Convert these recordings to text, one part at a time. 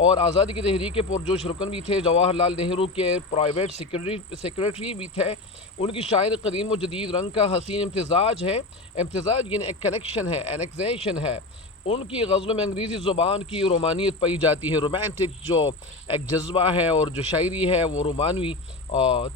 اور آزادی کی تحریک کے پرجوش رکن بھی تھے، جواہر لال نہرو کے پرائیویٹ سیکریٹری بھی تھے۔ ان کی شاعری قدیم و جدید رنگ کا حسین امتزاج ہے، امتزاج یعنی ایک کنیکشن ہے، اینیکزیشن ہے۔ ان کی غزلوں میں انگریزی زبان کی رومانیت پائی جاتی ہے، رومانٹک جو ایک جذبہ ہے اور جو شاعری ہے وہ رومانوی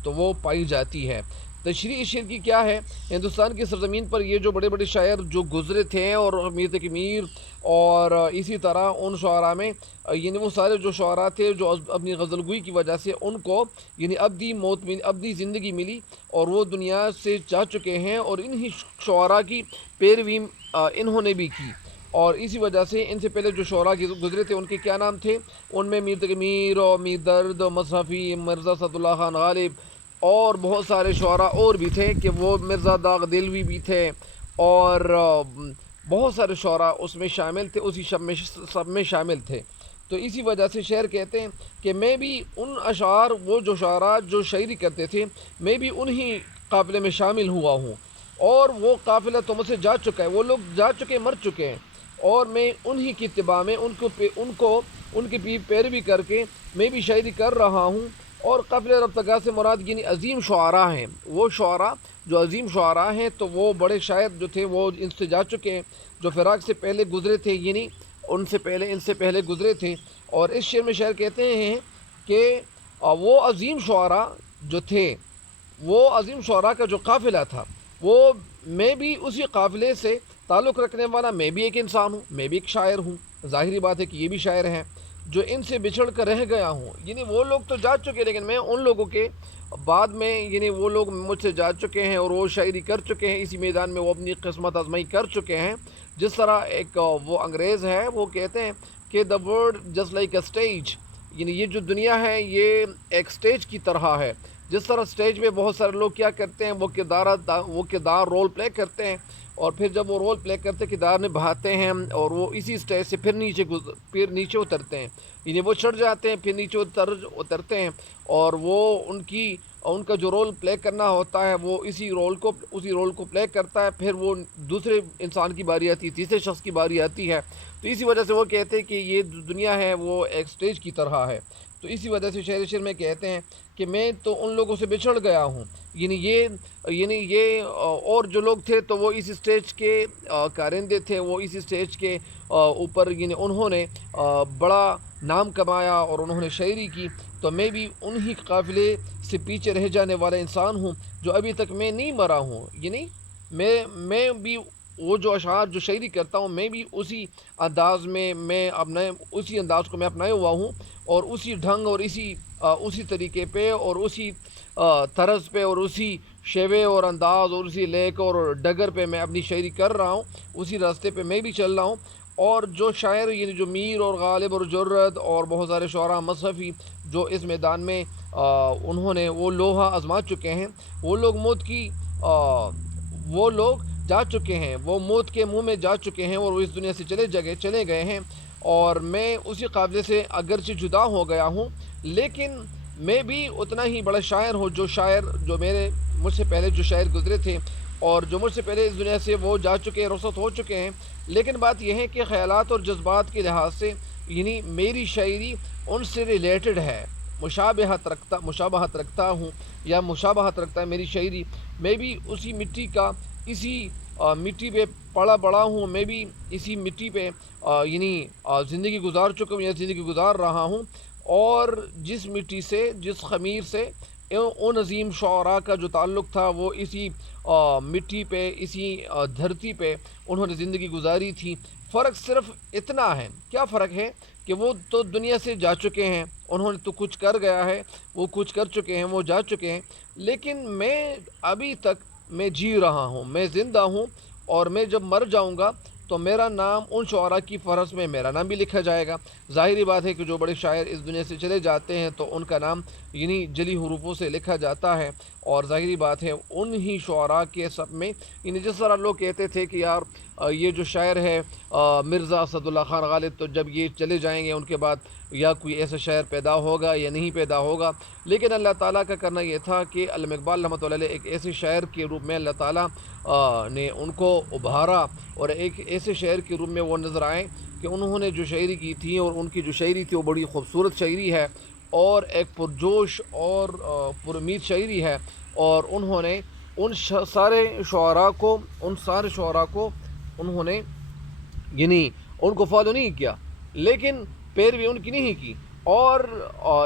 تو وہ پائی جاتی ہے۔ تشریح اس شعر کی کیا ہے؟ ہندوستان کی سرزمین پر یہ جو بڑے بڑے شاعر جو گزرے تھے، اور میر تقی میر اور اسی طرح ان شعراء میں یعنی وہ سارے جو شعراء تھے جو اپنی غزل گوئی کی وجہ سے ان کو یعنی ابدی زندگی ملی اور وہ دنیا سے جا چکے ہیں، اور انہی شعراء کی پیروی انہوں نے بھی کی، اور اسی وجہ سے ان سے پہلے جو شعراء گزرے تھے ان کے کیا نام تھے؟ ان میں میر تقی میر اور میر درد اور مصرفی، مرزا اسداللہ خان غالب اور بہت سارے شعراء اور بھی تھے کہ وہ مرزا داغ دلوی بھی تھے، اور بہت سارے شعراء اس میں شامل تھے، اسی سب میں شامل تھے۔ تو اسی وجہ سے شعر کہتے ہیں کہ میں بھی ان اشعار، وہ جو شعراء جو شاعری کرتے تھے، میں بھی انہی قافلے میں شامل ہوا ہوں، اور وہ قافلہ تو مجھ سے جا چکا ہے، وہ لوگ جا چکے، مر چکے ہیں، اور میں انہی کی اتباع میں ان کی پیروی کر کے میں بھی شاعری کر رہا ہوں۔ اور قافلِ رفتگاہ سے مراد یعنی عظیم شعراء ہیں، وہ شعراء جو عظیم شعراء ہیں، تو وہ بڑے شاعر جو تھے وہ ان سے جا چکے ہیں، جو فراق سے پہلے گزرے تھے، یعنی ان سے پہلے گزرے تھے۔ اور اس شعر میں شاعر کہتے ہیں کہ وہ عظیم شعراء جو تھے، وہ عظیم شعراء کا جو قافلہ تھا، وہ میں بھی اسی قافلے سے تعلق رکھنے والا، میں بھی ایک انسان ہوں، میں بھی ایک شاعر ہوں، ظاہری بات ہے کہ یہ بھی شاعر ہیں، جو ان سے بچھڑ کر رہ گیا ہوں۔ یعنی وہ لوگ تو جا چکے، لیکن میں ان لوگوں کے بعد میں، یعنی وہ لوگ مجھ سے جا چکے ہیں اور وہ شاعری کر چکے ہیں، اسی میدان میں وہ اپنی قسمت آزمائی کر چکے ہیں۔ جس طرح ایک وہ انگریز ہے، وہ کہتے ہیں کہ the world just like a stage, یعنی یہ جو دنیا ہے یہ ایک اسٹیج کی طرح ہے۔ جس طرح اسٹیج پہ بہت سارے لوگ کیا کرتے ہیں، وہ کردار رول پلے کرتے ہیں، اور پھر جب وہ رول پلے کرتے کردار نبھاتے ہیں، اور وہ اسی اسٹیج سے پھر نیچے اترتے ہیں، یعنی وہ چڑھ جاتے ہیں، پھر نیچے اترتے ہیں، اور وہ ان کا جو رول پلے کرنا ہوتا ہے وہ اسی رول کو پلے کرتا ہے، پھر وہ دوسرے انسان کی باری آتی ہے، تیسرے شخص کی باری آتی ہے۔ تو اسی وجہ سے وہ کہتے ہیں کہ یہ دنیا ہے وہ ایک سٹیج کی طرح ہے۔ تو اسی وجہ سے شعر میں کہتے ہیں کہ میں تو ان لوگوں سے بچھڑ گیا ہوں، یعنی یہ اور جو لوگ تھے تو وہ اس سٹیج کے کارندے تھے، وہ اس سٹیج کے اوپر یعنی انہوں نے بڑا نام کمایا اور انہوں نے شاعری کی، تو میں بھی انہی قافلے سے پیچھے رہ جانے والا انسان ہوں، جو ابھی تک میں نہیں مرا ہوں۔ یعنی میں بھی وہ جو اشعار جو شاعری کرتا ہوں، میں بھی اسی انداز اسی انداز کو میں اپنائے ہوا ہوں، اور اسی ڈھنگ اور اسی طریقے پہ اور اسی طرز پہ اور اسی شیوے اور انداز اور اسی لیک اور ڈگر پہ میں اپنی شاعری کر رہا ہوں، اسی راستے پہ میں بھی چل رہا ہوں۔ اور جو شاعر یعنی جو میر اور غالب اور جرد اور بہت سارے شعراء مصرفی جو اس میدان میں انہوں نے وہ لوہا آزما چکے ہیں، وہ لوگ جا چکے ہیں، وہ موت کے منہ میں جا چکے ہیں، اور وہ اس دنیا سے چلے گئے ہیں، اور میں اسی قافلے سے اگرچہ جدا ہو گیا ہوں، لیکن میں بھی اتنا ہی بڑا شاعر ہوں، جو مجھ سے پہلے جو شاعر گزرے تھے، اور جو مجھ سے پہلے اس دنیا سے وہ جا چکے ہیں، رخصت ہو چکے ہیں۔ لیکن بات یہ ہے کہ خیالات اور جذبات کے لحاظ سے یعنی میری شاعری ان سے ریلیٹڈ ہے، مشابہت رکھتا ہوں، یا مشابہت رکھتا ہے میری شاعری۔ میں بھی اسی مٹی پہ پڑا بڑا ہوں، میں بھی اسی مٹی پہ زندگی گزار چکا ہوں یا زندگی گزار رہا ہوں، اور جس مٹی سے، جس خمیر سے ان عظیم شعراء کا جو تعلق تھا، وہ اسی مٹی پہ، اسی دھرتی پہ انہوں نے زندگی گزاری تھی۔ فرق صرف اتنا ہے، کیا فرق ہے؟ کہ وہ تو دنیا سے جا چکے ہیں، انہوں نے تو کچھ کر گیا ہے، وہ کچھ کر چکے ہیں، وہ جا چکے ہیں، لیکن میں ابھی تک میں جی رہا ہوں، میں زندہ ہوں، اور میں جب مر جاؤں گا تو میرا نام ان شعراء کی فہرست میں میرا نام بھی لکھا جائے گا۔ ظاہری بات ہے کہ جو بڑے شاعر اس دنیا سے چلے جاتے ہیں تو ان کا نام یعنی جلی حروفوں سے لکھا جاتا ہے، اور ظاہری بات ہے انہی شعراء کے سب میں یعنی جس طرح لوگ کہتے تھے کہ یار یہ جو شاعر ہے مرزا اسداللہ خان غالب، تو جب یہ چلے جائیں گے ان کے بعد یا کوئی ایسا شاعر پیدا ہوگا یا نہیں پیدا ہوگا، لیکن اللہ تعالیٰ کا کرنا یہ تھا کہ علامہ اقبال رحمۃ اللہ علیہ ایک ایسے شاعر کے روپ میں اللہ تعالیٰ نے ان کو ابھارا، اور ایک ایسے شاعر کے روپ میں وہ نظر آئے کہ انہوں نے جو شاعری کی تھی اور ان کی جو شاعری تھی وہ بڑی خوبصورت شاعری ہے اور ایک پرجوش اور پرامید شاعری ہے، اور انہوں نے سارے شعراء کو انہوں نے یعنی ان کو فالو نہیں کیا، لیکن پیروی ان کی نہیں کی۔ اور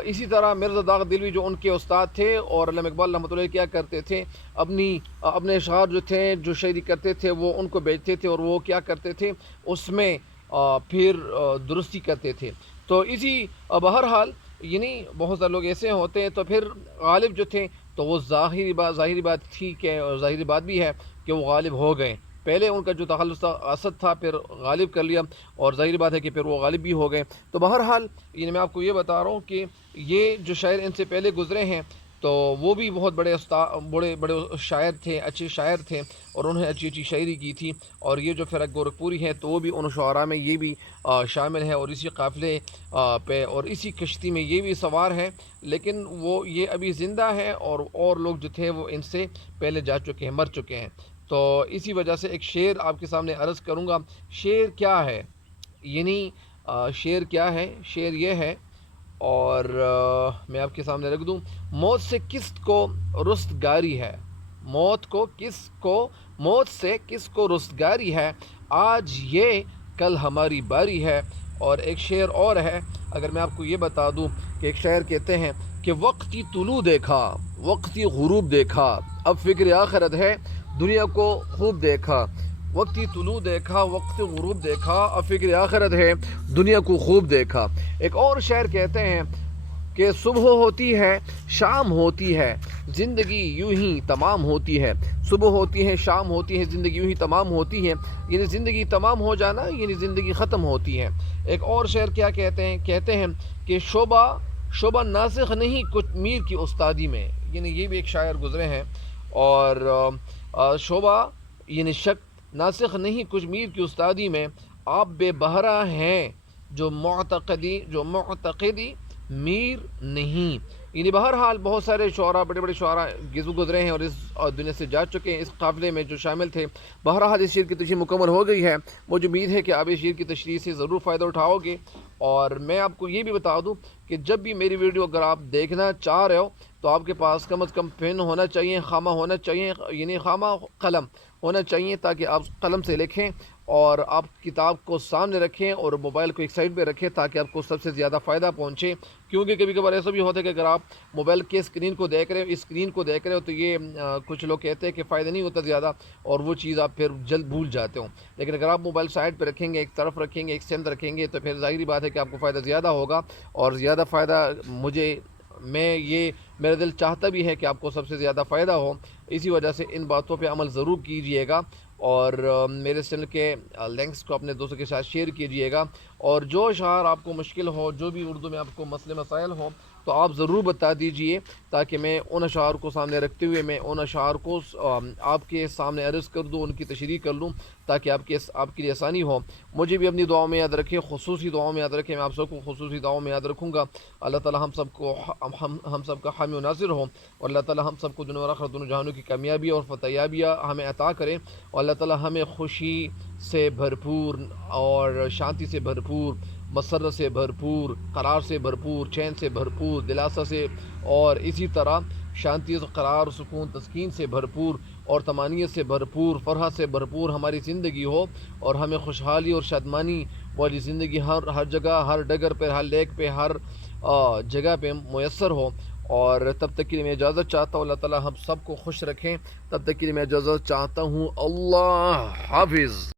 اسی طرح مرزا داغ دلوی جو ان کے استاد تھے، اور علامہ اقبال رحمۃ اللہ کیا کرتے تھے، اپنے اشعار جو تھے، جو شاعری کرتے تھے، وہ ان کو بیچتے تھے اور وہ کیا کرتے تھے، اس میں پھر درستی کرتے تھے۔ تو اسی بہرحال یعنی بہت سارے لوگ ایسے ہوتے ہیں، تو پھر غالب جو تھے تو وہ ظاہری بات تھی کہ، اور ظاہری بات بھی ہے کہ وہ غالب ہو گئے۔ پہلے ان کا جو تخلص تھا اسد تھا، پھر غالب کر لیا، اور ظاہری بات ہے کہ پھر وہ غالب بھی ہو گئے۔ تو بہرحال یعنی میں آپ کو یہ بتا رہا ہوں کہ یہ جو شاعر ان سے پہلے گزرے ہیں تو وہ بھی بہت بڑے بڑے شاعر تھے، اچھے شاعر تھے، اور انہوں نے اچھی شاعری کی تھی۔ اور یہ جو فرق گورکھپوری ہے تو وہ بھی ان شعراء میں یہ بھی شامل ہے، اور اسی قافلے پہ اور اسی کشتی میں یہ بھی سوار ہے، لیکن وہ یہ ابھی زندہ ہے، اور لوگ جو تھے وہ ان سے پہلے جا چکے ہیں، مر چکے ہیں۔ تو اسی وجہ سے ایک شعر آپ کے سامنے عرض کروں گا۔ شعر کیا ہے؟ یعنی شعر کیا ہے؟ شعر یہ ہے، اور میں آپ کے سامنے رکھ دوں: موت سے کس کو رستگاری ہے، موت سے کس کو رستگاری ہے، آج یہ کل ہماری باری ہے۔ اور ایک شعر اور ہے، اگر میں آپ کو یہ بتا دوں کہ ایک شاعر کہتے ہیں کہ وقتی طلوع دیکھا، وقتی غروب دیکھا، اب فکر آخرت ہے، دنیا کو خوب دیکھا۔ وقتی طلوع دیکھا، وقتی غروب دیکھا، اب فکر آخرت ہے، دنیا کو خوب دیکھا۔ ایک اور شاعر کہتے ہیں کہ صبح ہوتی ہے، شام ہوتی ہے، زندگی یوں ہی تمام ہوتی ہے۔ صبح ہوتی ہے، شام ہوتی ہے، زندگی یوں ہی تمام ہوتی ہے، یعنی زندگی تمام ہو جانا یعنی زندگی ختم ہوتی ہے۔ ایک اور شعر کیا کہتے ہیں کہ شعبہ ناسخ نہیں کچھ میر کی استادی میں، یعنی یہ بھی ایک شاعر گزرے ہیں۔ اور شعبہ یعنی شک ناسخ نہیں کچھ میر کی استادی میں، آپ بے بہرا ہیں جو معتقدی میر نہیں۔ یعنی بہرحال بہت سارے شعراء، بڑے بڑے شعراء گزرے ہیں اور اس دنیا سے جا چکے ہیں، اس قافلے میں جو شامل تھے۔ بہرحال اس شعر کی تشریح مکمل ہو گئی ہے، مجھے امید ہے کہ آپ اس شعر کی تشریح سے ضرور فائدہ اٹھاؤ گے۔ اور میں آپ کو یہ بھی بتا دوں کہ جب بھی میری ویڈیو اگر آپ دیکھنا چاہ رہے ہو تو آپ کے پاس کم از کم پین ہونا چاہیے، خامہ ہونا چاہیے، یعنی خامہ قلم ہونا چاہیے، تاکہ آپ قلم سے لکھیں اور آپ کتاب کو سامنے رکھیں اور موبائل کو ایک سائڈ پہ رکھیں، تاکہ آپ کو سب سے زیادہ فائدہ پہنچے۔ کیونکہ کبھی کبھار ایسا بھی ہوتا ہے کہ اگر آپ موبائل کے اسکرین کو دیکھ رہے ہو تو یہ کچھ لوگ کہتے ہیں کہ فائدہ نہیں ہوتا زیادہ، اور وہ چیز آپ پھر جلد بھول جاتے ہو۔ لیکن اگر آپ موبائل سائڈ پہ رکھیں گے، ایک طرف رکھیں گے، ایک سمت رکھیں گے، تو پھر ظاہری بات ہے کہ آپ کو فائدہ زیادہ ہوگا، اور زیادہ فائدہ میرا دل چاہتا بھی ہے کہ آپ کو سب سے زیادہ فائدہ ہو۔ اسی وجہ سے ان باتوں پہ عمل ضرور کیجئے گا، اور میرے چینل کے لنکس کو اپنے دوستوں کے ساتھ شیئر کیجئے گا۔ اور جو اشعار آپ کو مشکل ہو، جو بھی اردو میں آپ کو مسئلے مسائل ہوں، تو آپ ضرور بتا دیجئے، تاکہ میں ان اشعار کو سامنے رکھتے ہوئے میں ان اشعار کو آپ کے سامنے عرض کر دوں، ان کی تشریح کر لوں، تاکہ آپ کے لیے آسانی ہو۔ مجھے بھی اپنی دعاؤں میں یاد رکھیں، خصوصی دعاؤں میں یاد رکھیں، میں آپ سب کو خصوصی دعاؤں میں یاد رکھوں گا۔ اللہ تعالی ہم سب کا حامی و ناصر ہو، اور اللہ تعالی ہم سب کو دنیا اور آخرت دونوں جہانوں کی کامیابی اور فتحیابیاں ہمیں عطا کرے، اور اللہ تعالی ہمیں خوشی سے بھرپور اور شانتی سے بھرپور، مسرت سے بھرپور، قرار سے بھرپور، چین سے بھرپور، دلاسا سے، اور اسی طرح شانتی، قرار، سکون، تسکین سے بھرپور اور طمانینت سے بھرپور، فرحت سے بھرپور ہماری زندگی ہو، اور ہمیں خوشحالی اور شادمانی والی زندگی ہر جگہ، ہر ڈگر پہ، ہر لیک پہ، ہر جگہ پہ میسر ہو۔ اور تب تک کے لیے میں اجازت چاہتا ہوں، اللہ تعالی ہم سب کو خوش رکھیں۔ تب تک کے لیے میں اجازت چاہتا ہوں، اللہ حافظ۔